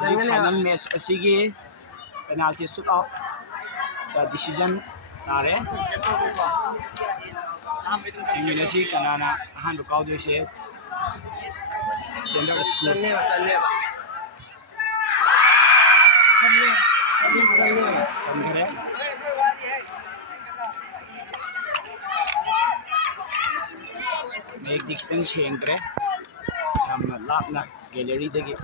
Final match असिगी penalty shootout the decision तारे इंग्लिशी कनाना हान रुकाउ दोसे स्टैंडर्ड स्कूल चलने एक दिखतन शेंग्रे हम लापना गैलरी दगी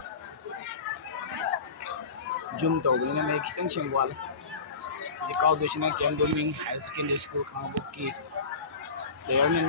जूम तौबनी में खितंग शेंगवाल रिकाउ दोसिना केम डोमिंग हाई सेकेंडरी स्कूल खांगबुक की प्लेयर ने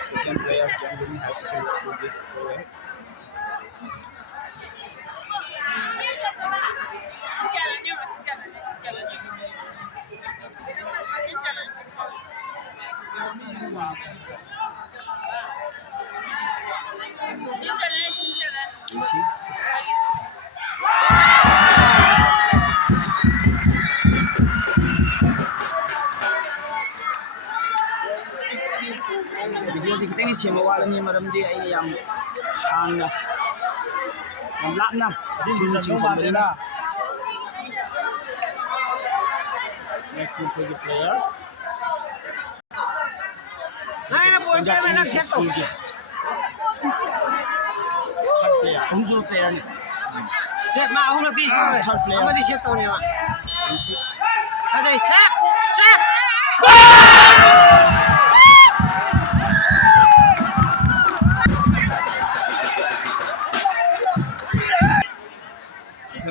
second player can win high secondary school के इसी वीडियो से कितनी सेम वाला नहीं मरम दी आई याम शांग हम लाना चिंग चंबरीना नेक्स्ट में कोई प्लेयर नहीं ना बोल के मैंने सेट हो गया थर्ड प्लेयर उनजो प्लेयर ने सेट ना हूं ना भी थर्ड प्लेयर हमारी सेट होने वाला इसी अरे सेट सेट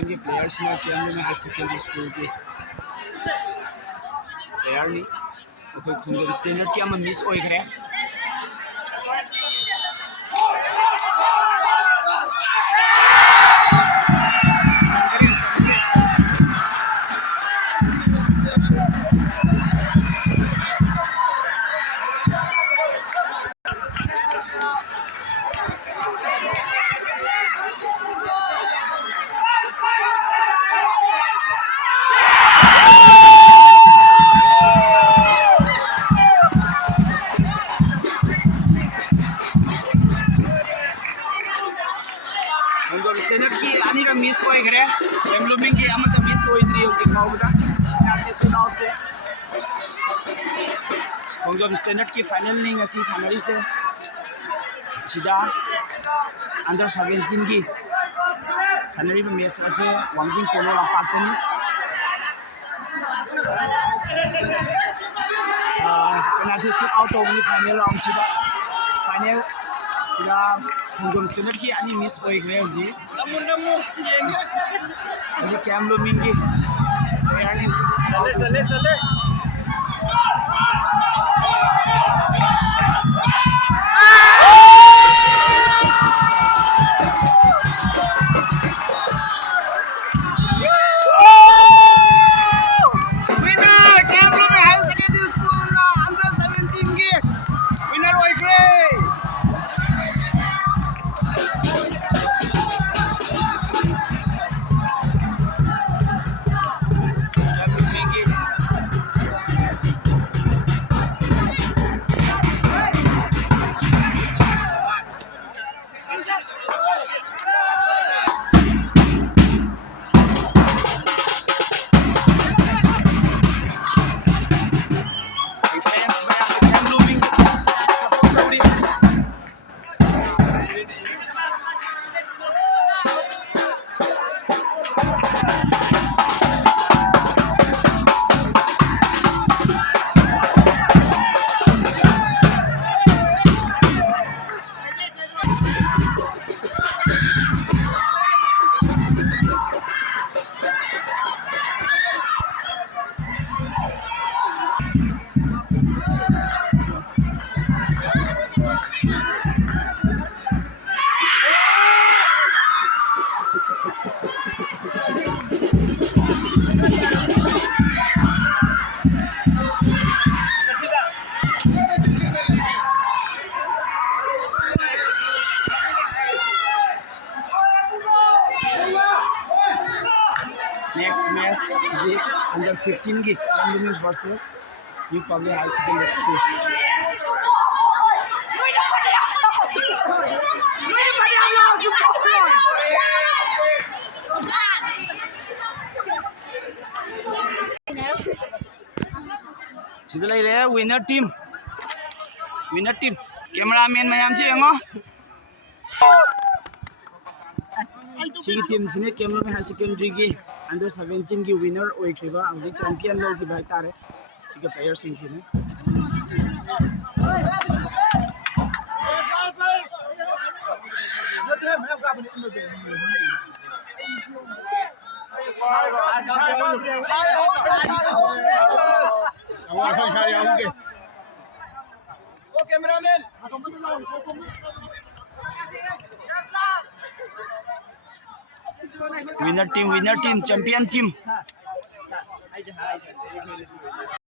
के प्लेयर्स ने केंद्र में हाई सेकेंडरी स्कूल के प्लेयर ने कोई खुंदर स्टैंडर्ड की हम मिस होई करे स्टैंडर्ड की आनी का मिस होई करे एम्ब्लमिंग की अमत मिस होई द्री होके खाऊगा नाटे सुन आउट से खोंजो स्टैंडर्ड की फाइनल नहीं असी सानरी से सीधा अंडर 17 की सानरी में मैच से वांगिंग कोलो ला पातनी पेनाल्टी शूट आउट होगी फाइनल राउंड सीधा फाइनल सीधा खोंजो स्टैंडर्ड की आनी मिस होई करे जी मुझे कैमरो मिंगी चले 15 की Lamluming versus New Public High Secondary School. Sida lai le winner team. Cameraman mayam si yango. Sigi team sine Lamluming High Secondary की under 17 की winner ओइखिबा अंजी champion लो की भाई तारे सिगे player सिंह थी ने winner team champion team